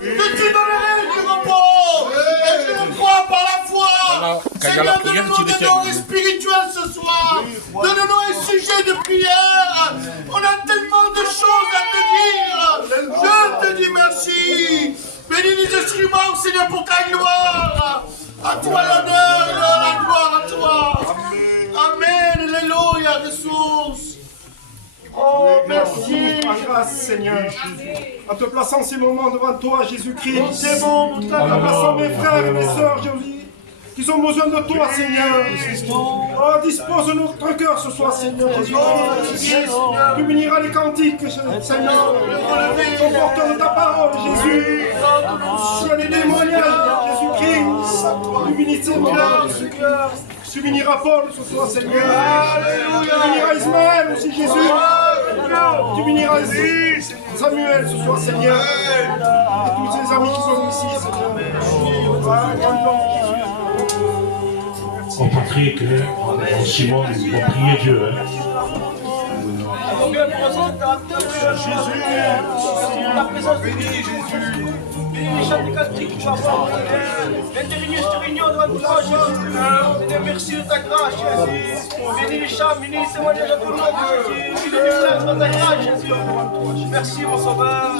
que tu donnerais du repos. Et je le crois par la foi. Seigneur, donne-nous des dons spirituels ce soir. Donne-nous un sujet de prière. On a tellement de choses à te dire. Je te dis merci. Bénis les instruments, Seigneur, pour ta gloire. À toi l'honneur, la gloire à toi. Amen. Alléluia, ressources. Oh, merci. Ta grâce, Seigneur. En te plaçant ces moments devant toi, Jésus-Christ. C'est bon, En te plaçant mes frères et mes sœurs, qui ont besoin de toi, Seigneur. Oh, dispose de notre cœur ce soir, Seigneur Jésus-Christ. Tu béniras les cantiques, Seigneur. Ton porteur de ta parole, Jésus. Tu as des témoignages, Jésus-Christ. Tu bénis Seigneur. Tu béniras Paul ce soir, Seigneur. Tu béniras Ismaël aussi, Jésus. Tu béniras Samuel ce soir, Seigneur. Et tous ces amis qui sont ici, Seigneur. En Patrick, en Simon, ils vont prier Dieu. La présence de Jésus. Bénis les chants des cantiques que tu vas faire. Bénis cette réunion devant toi, Jésus. Seigneur, merci de ta grâce, Jésus. Bénis les chants, bénis les témoignages à ton nom, Jésus. Bénis les frères de ta grâce, Jésus. Merci, mon sauveur.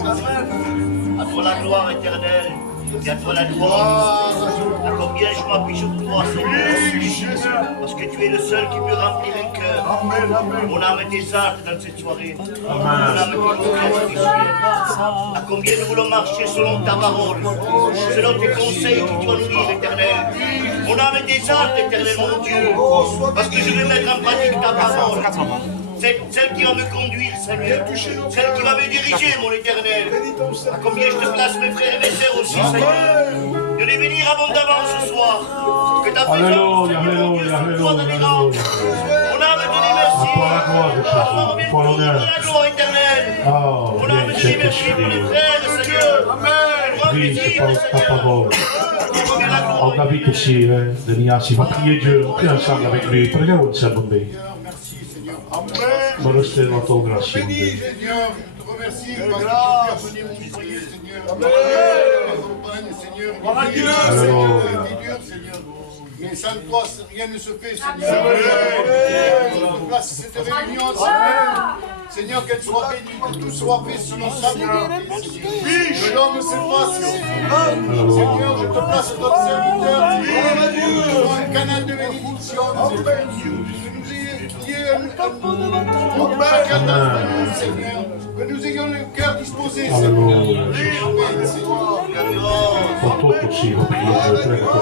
Amen. À toi la gloire éternelle. Et à toi la gloire. À combien je m'appuie sur toi, Seigneur. Parce que tu es le seul qui peut remplir le cœur. Mon âme t'exalte dans cette soirée. Mon âme t'exalte. À combien nous voulons marcher selon ta parole, selon tes conseils que tu vas nous dire, éternel. Mon âme t'exalte, éternel, mon Dieu. Parce que je vais mettre en pratique ta parole. Celle qui va me conduire, Seigneur. Celle qui va me diriger, mon éternel. À combien je te place, mes frères et mes sœurs aussi, Seigneur. De les bénir abondamment ce soir. Que ta présence, Seigneur, mon Dieu, soit dans les rangs. Mon âme te dit merci. Pour la gloire éternelle. Mon âme te dit merci pour les frères, Seigneur. Amen. Oui, je pense ta parole. On t'invite aussi, Denis, si va prier Dieu, on prie ensemble avec lui. Prenez-vous de sa bonté. Pour rester dans ton grâce, mon Dieu. Seigneur, je te remercie parce que tu es venu nous prier, Seigneur. Seigneur. Mais sans toi, rien ne se fait, Seigneur. Place cette réunion, Seigneur. Seigneur, qu'elle soit bénie, que tout soit fait selon sa volonté. Oui, je l'homme se fasse. Seigneur, je te place notre serviteur. Un canal de bénédiction. Que nous ayons le cœur disposé, Seigneur. Pour toi aussi, on prie Dieu, plein de toi.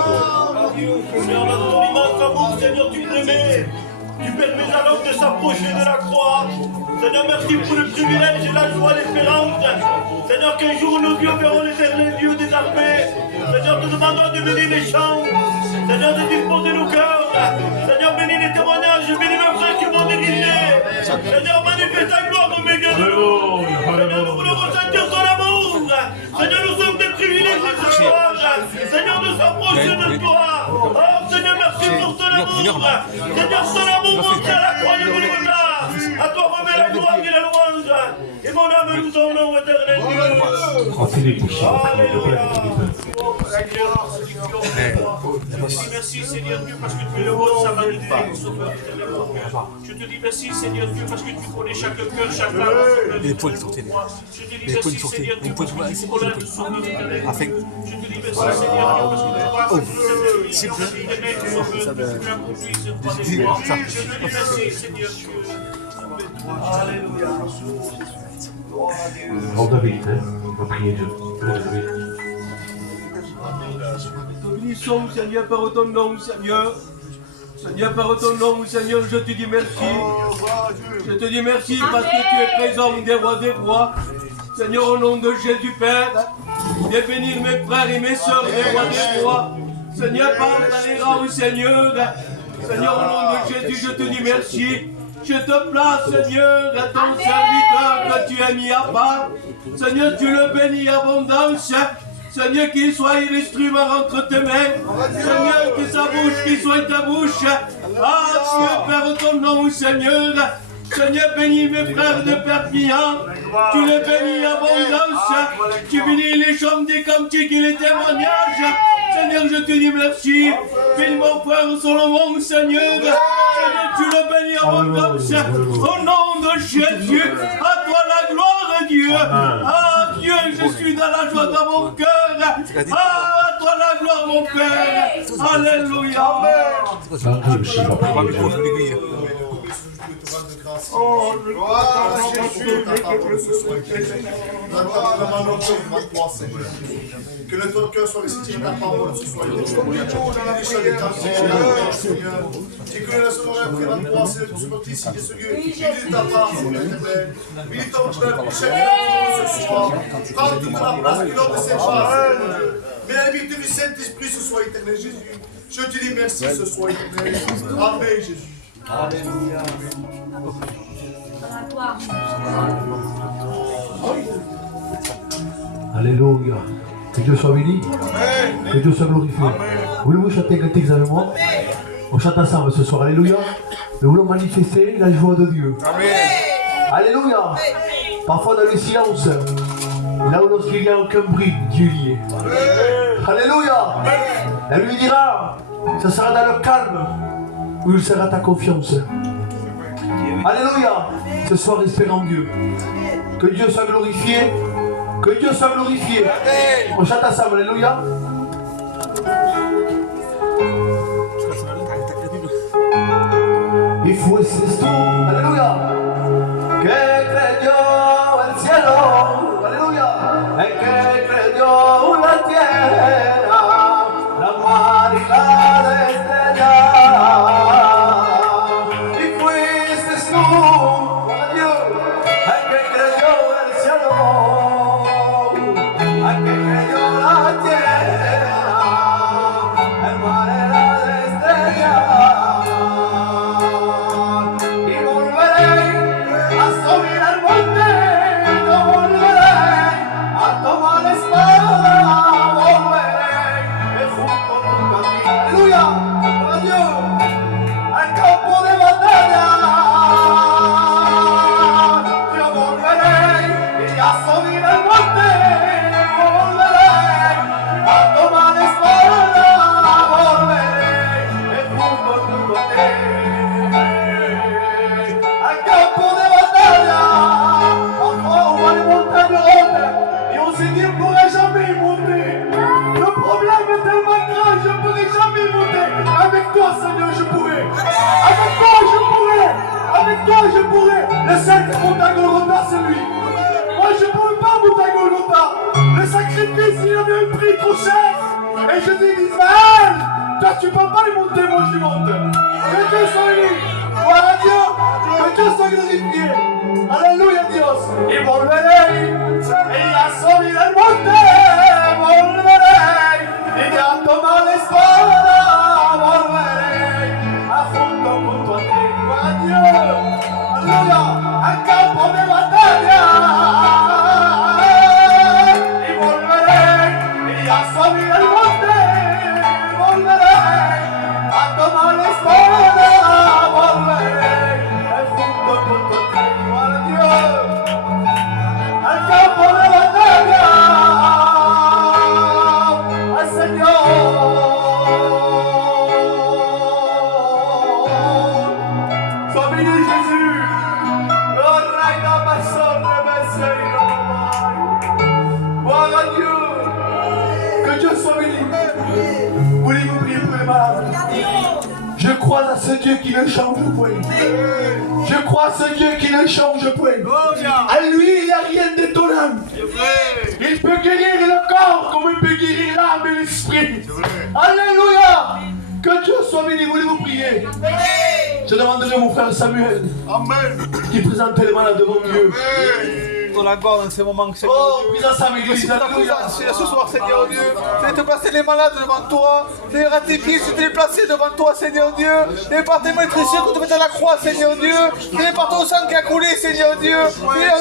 Seigneur, dans ton immense amour, Seigneur, tu m'aimais. Tu permets à l'homme de s'approcher de la croix. Seigneur, merci pour le privilège et la joie, l'espérance. Seigneur, qu'un jour nos yeux verront l'éternel Dieu des armées. Seigneur, te demandons de bénir les chants. Seigneur, de disposer nos cœurs. Seigneur, bénis les témoignages, bénis nos frères qui vont déguiser. Seigneur, manifeste ta gloire au milieu de nous. Seigneur, nous voulons ressentir ton amour. Seigneur, nous sommes des privilégiés ce soir. Seigneur, nous sommes proches de toi. Oh, Seigneur, merci pour ton amour. Seigneur, ton amour montre à la croix de Golgotha. À toi remet la gloire et la louange. Et mon âme nous ton nom éternel Dieu. On finit pour ça. Alléluia. Merci Seigneur Dieu parce que tu es le bon samaritain. Je te dis merci Seigneur Dieu parce que tu connais chaque cœur, chaque âme. Les points sont télé. Je te dis merci Seigneur Dieu parce que tu connais tout son Je te dis merci Seigneur Dieu parce que tu vois que nous sommes des mecs qui sont venus tu accomplis ce Je te dis merci Seigneur Dieu. Alléluia. On t'invite, on va prier Dieu. Bénissons, Seigneur, par ton nom, Seigneur. Seigneur, par ton nom, Seigneur, je te dis merci. Je te dis merci parce que tu es présent des rois des rois. Seigneur, au nom de Jésus Père, de bénir mes frères et mes sœurs des rois des rois. Seigneur, parle dans les rangs, Seigneur. Seigneur, au nom de Jésus, je te dis merci. Je te place, Seigneur, à ton serviteur que tu as mis à part. Seigneur, tu le bénis abondance. Seigneur, qu'il soit l'instrument entre tes mains. Seigneur, que sa bouche, qu'il soit ta bouche. Ah, Dieu, Père, ton nom, Seigneur. Seigneur, bénis mes frères de Perpignan. Tu les bénis abondance. Tu bénis les chambres des cantiques et les témoignages. Seigneur, je te dis merci. Bénis mon frère Solomon, Seigneur. Seigneur, tu le bénis abondance. Au nom de Jésus, à toi la gloire, Dieu. Ah, Dieu, je suis dans la joie dans mon cœur. Ah, à toi la gloire, mon Père. Alléluia. Danke, Shiva priye Dieu. Oh, Que notre cœur soit réceptif de ta parole ce soir. Dis que la soirée après la croix, c'est tout ce que tu ici, ce Dieu. Bénis ta parole, éternel. Bénis ton peuple, chacun ce soir. Prends toute la place qu'il a de ses faces. Mais l'invité du Saint-Esprit ce soir, éternel Jésus. Je te dis merci ce soir, éternel. Amen, Jésus. Alléluia. Alléluia. Que Dieu soit béni. Que Dieu soit glorifié. Voulez-vous chanter un cantique avec moi? On chante ensemble ce soir. Alléluia. Nous voulons manifester la joie de Dieu. Alléluia. Parfois dans le silence, là où lorsqu'il n'y a aucun bruit, Dieu y est. Alléluia. Elle lui dira, ce sera dans le calme où il sera ta confiance. Alléluia. Ce soir, espérons Dieu. Que Dieu soit glorifié. Que Dieu soit glorifié. On chante ensemble. Alléluia. Y fueses tú, aleluya, que creyó el cielo, aleluya, el que creyó la tierra, la mar y la estrella. Y fuiste tú, Dios, el que creyó el cielo, el que creyó la tierra, el mar y la estrella. Le seul qui monte à Golgotha, c'est lui. Moi, je ne peux pas monter à Golgotha. Le sacrifice, il avait un prix trop cher. Et je dis, Israël, toi, tu ne peux pas y monter, moi, je monte. Que Dieu soit béni. Voilà Dieu. Que Dieu soit glorifié. Alléluia, Dios. Y volveré. Ella sola el monte. Volveré. Y ya toma la espada. Volveré. A junto a ti. Para Dios. Aleluya, al campo de batalla y volveré y a subir el monte, volveré a tomar la espada, volveré junto a ti, para Dios, al campo de batalla, al Señor. Sois béni Jésus. Gloire à Dieu. Que Dieu soit béni. Voulez-vous prier pour les malades? Je crois à ce Dieu qui ne change point. Je crois à ce Dieu qui ne change point. À lui, il n'y a rien d'étonnant. Il peut guérir le corps comme il peut guérir l'âme et l'esprit. Alléluia. Que Dieu soit béni. Voulez-vous prier? Je demanderai à mon frère Samuel qui présente les malades devant Dieu. La gloire dans ces moments, Seigneur Dieu. Merci pour ta présence ce soir, Seigneur Dieu. C'est de placer les malades devant toi. C'est de ratifier, c'est de les placer devant toi, Seigneur Dieu. Et par tes mains précieuses que tu mets à la croix, Seigneur Dieu. Et par ton sang qui a coulé, Seigneur Dieu.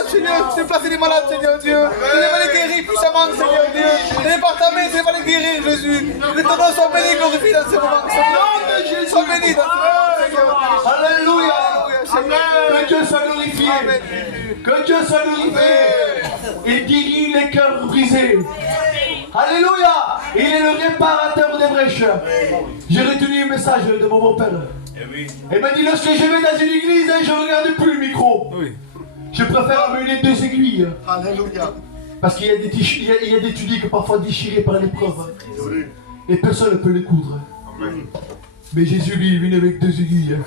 Seigneur, tu placer les malades, Seigneur Dieu. Tu les vas les guérir puissamment, Seigneur Dieu. Et par ta main, tu les vas les guérir, Jésus. Que ton nom soit béni, glorifié dans ces moments, Seigneur. Sois béni dans ces moments, Seigneur. Alléluia. Seigneur. Que Dieu soit glorifié. Que Dieu soit glorifié. Il guérit les cœurs brisés. Alléluia. Il est le réparateur des brèches. J'ai retenu un message de mon beau-père. Il m'a dit, lorsque je vais dans une église, je ne regarde plus le micro. Je préfère amener 2 aiguilles. Alléluia. Parce qu'il y a des tuniques parfois déchirées par l'épreuve. Et personne ne peut les coudre. Mais Jésus, lui, il vient avec 2 aiguilles.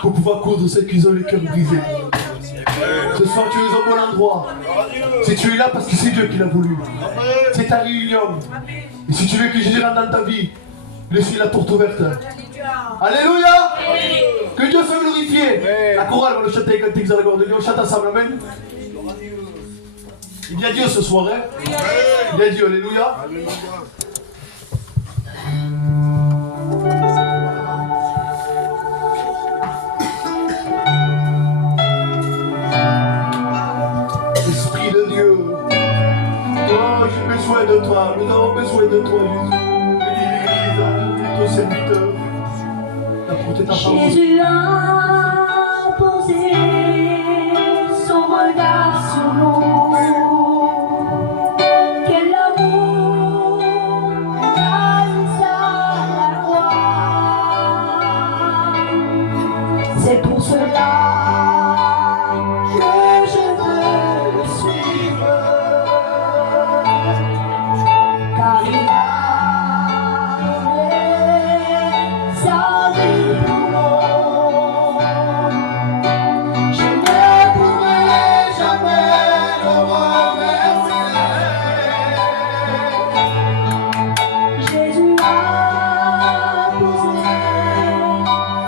Pour pouvoir coudre ceux qui ont les cœurs brisés. Ce soir, tu es au bon endroit. Si tu es là, parce que c'est Dieu qui l'a voulu. C'est ta réunion. Et si tu veux que Jésus rentre dans ta vie, laisse la porte ouverte. Alléluia. Que Dieu soit glorifié. La chorale va le chanter avec un texte à la gorge de Dieu. On chante ensemble, amen. Il y a Dieu ce soir, hein? Il y a Dieu, alléluia. Esprit de Dieu, oh, j'ai besoin de toi, nous avons besoin de toi, Jésus. Bénis l'Église, ton serviteur, apportez ta parole. Jésus a posé son regard sur nous. Quel amour a mis à la croix. C'est pour cela que je veux le suivre. Car il a donné sa vie pour nous. Je ne pourrai jamais le remercier. Jésus a posé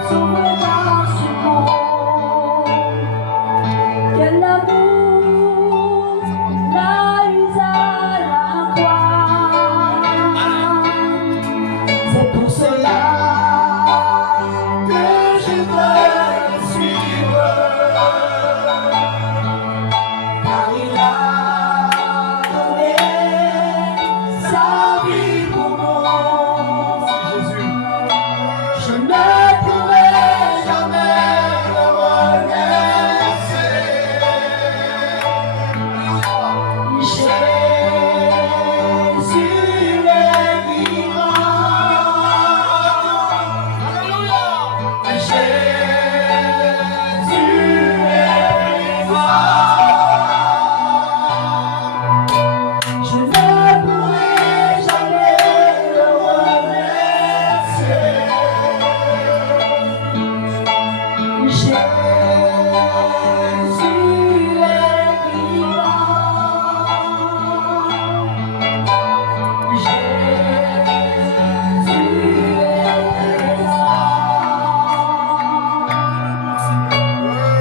son regard sur nous. Quel amour l'a eu à la croix. C'est pour cela que je veux le suivre. Car il a donné sa vie pour nous. Jésus. Je ne pourrai jamais le remercier. Jésus est vivant. Jésus est vivant. Je ne pourrai jamais le remercier. Jésus est vivant.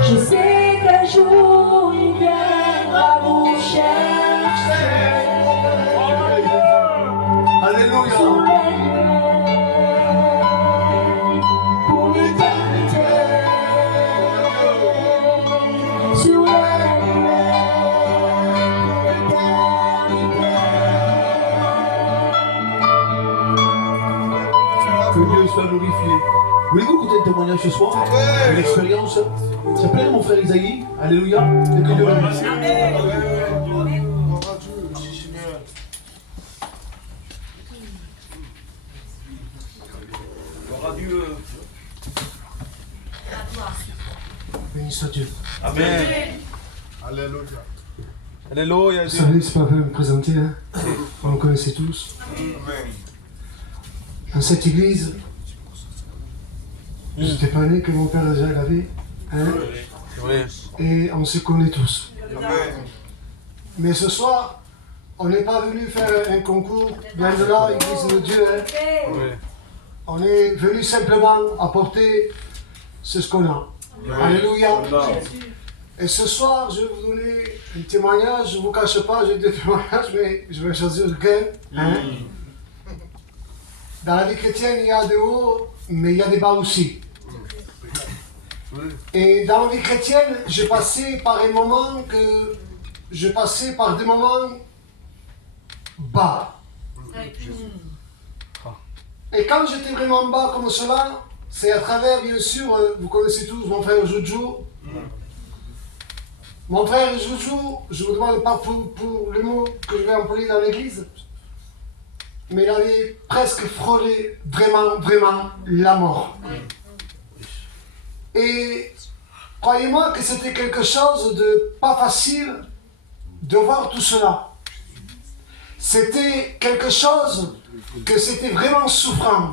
Je sais qu'un jour il viendra vous chercher. Alléluia. Sur les nuées, pour l'éternité. Sur les nuées, Que Dieu soit glorifié. Voulez-vous écouter un témoignage ce soir? Une expérience? Ça plaît mon frère Isaïe? Alléluia. Et que Dieu le bénisse. Béni soit Dieu. Amen. Alléluia. Alléluia, Vous Dieu. savez, c'est pas vrai de me présenter, hein. On le connaissait tous. Dans cette église, j'étais pas né que mon père déjà l'avait, hein. C'est vrai. Et on se connaît tous. Mais ce soir, on n'est pas venu faire un concours, bien de là, église de Dieu, hein. Ouais. On est venu simplement apporter ce qu'on a. Alléluia. Et ce soir, je vais vous donner un témoignage. Je ne vous cache pas, j'ai des témoignages, mais je vais choisir lequel. Hein? Dans la vie chrétienne, il y a des hauts, mais il y a des bas aussi. Et dans la vie chrétienne, je passais par des moments bas. Et quand j'étais vraiment bas comme cela, c'est à travers, bien sûr, vous connaissez tous mon frère Jojo, Mon frère Joujou, je ne vous demande pas pour le mot que je vais employer dans l'église, mais il avait presque frôlé vraiment la mort. Et croyez-moi que c'était quelque chose de pas facile de voir tout cela. C'était quelque chose que c'était vraiment souffrant.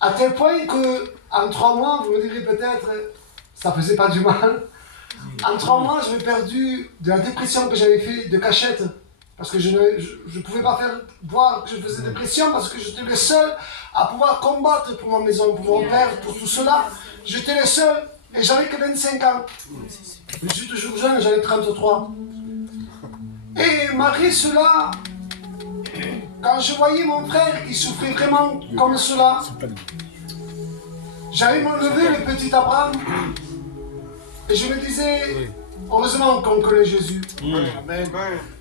À tel point que, en 3 mois, vous me direz peut-être, ça faisait pas du mal. En 3 mois, j'avais perdu de la dépression que j'avais fait de cachette. Parce que je ne pouvais pas faire voir que je faisais dépression parce que j'étais le seul à pouvoir combattre pour ma maison, pour mon père, pour tout cela. J'étais le seul et j'avais que 25 ans. Je suis toujours jeune, j'avais 33. Et malgré cela, quand je voyais mon frère qui souffrait vraiment comme cela, j'allais m'enlever le petit Abraham et je me disais, heureusement qu'on connaît Jésus. Amen.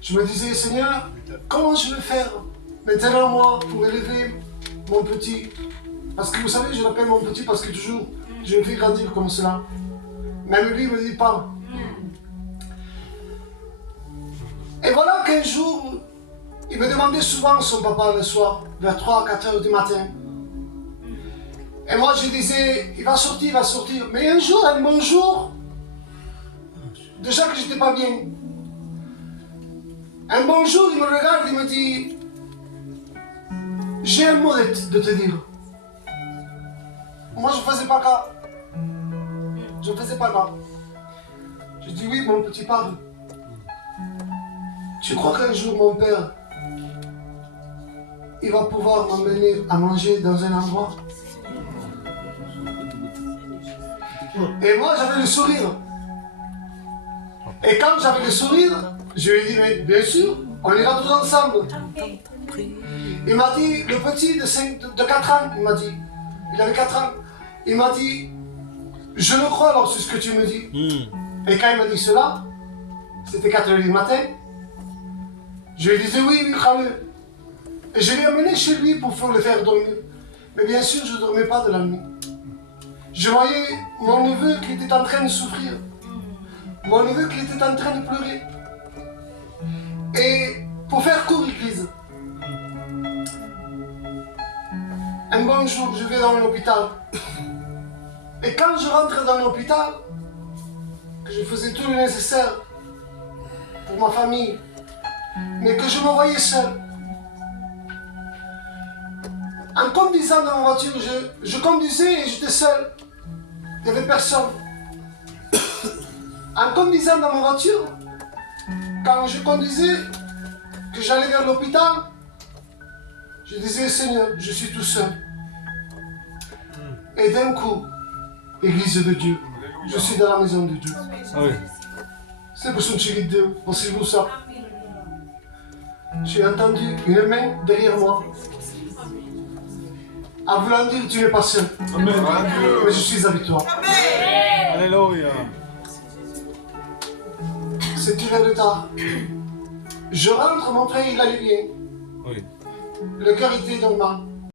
Je me disais, Seigneur, comment je vais faire maintenant moi pour élever mon petit? Parce que vous savez, je l'appelle mon petit parce que toujours je le fais grandir comme cela. Même lui ne me dit pas. Et voilà qu'un jour, il me demandait souvent son papa le soir, vers 3-4 heures du matin. Et moi je disais, il va sortir. Mais un jour, un bon jour, déjà que j'étais pas bien. Un bon jour, il me regarde, il me dit, j'ai un mot de te dire. Moi, je ne faisais pas cas. Je dis, oui, mon petit parle. Tu crois qu'un jour, mon père, il va pouvoir m'emmener à manger dans un endroit? Et moi, j'avais le sourire. Et quand j'avais le sourire, je lui ai dit, mais bien sûr, on ira tous ensemble. Il m'a dit, le petit de 4 ans, il m'a dit, il avait 4 ans, il m'a dit, je le crois alors sur ce que tu me dis. Et quand il m'a dit cela, c'était 4 heures du matin, je lui disais, oui, crois-le. Et je l'ai amené chez lui pour le faire dormir. Mais bien sûr, je ne dormais pas de la nuit. Je voyais mon neveu qui était en train de souffrir. Mon neveu qui était en train de pleurer. Et pour faire court, l'église, un bon jour, je vais dans l'hôpital. Et quand je rentre dans l'hôpital, que je faisais tout le nécessaire pour ma famille, mais que je me voyais seul. En conduisant dans ma voiture, je conduisais et j'étais seul. Il n'y avait personne. En conduisant dans ma voiture, quand je conduisais, que j'allais vers l'hôpital, je disais, Seigneur, je suis tout seul. Et d'un coup, Église de Dieu, je suis dans la maison de Dieu. C'est pour son chéri de Dieu, pensez-vous ça? J'ai entendu une main derrière moi. En voulant dire, tu n'es pas seul. Amen. Mais je suis avec toi. Amen. Alléluia. C'est 1 heure de tard. Je rentre, mon frère, il allait bien. Oui. Le cœur était normal.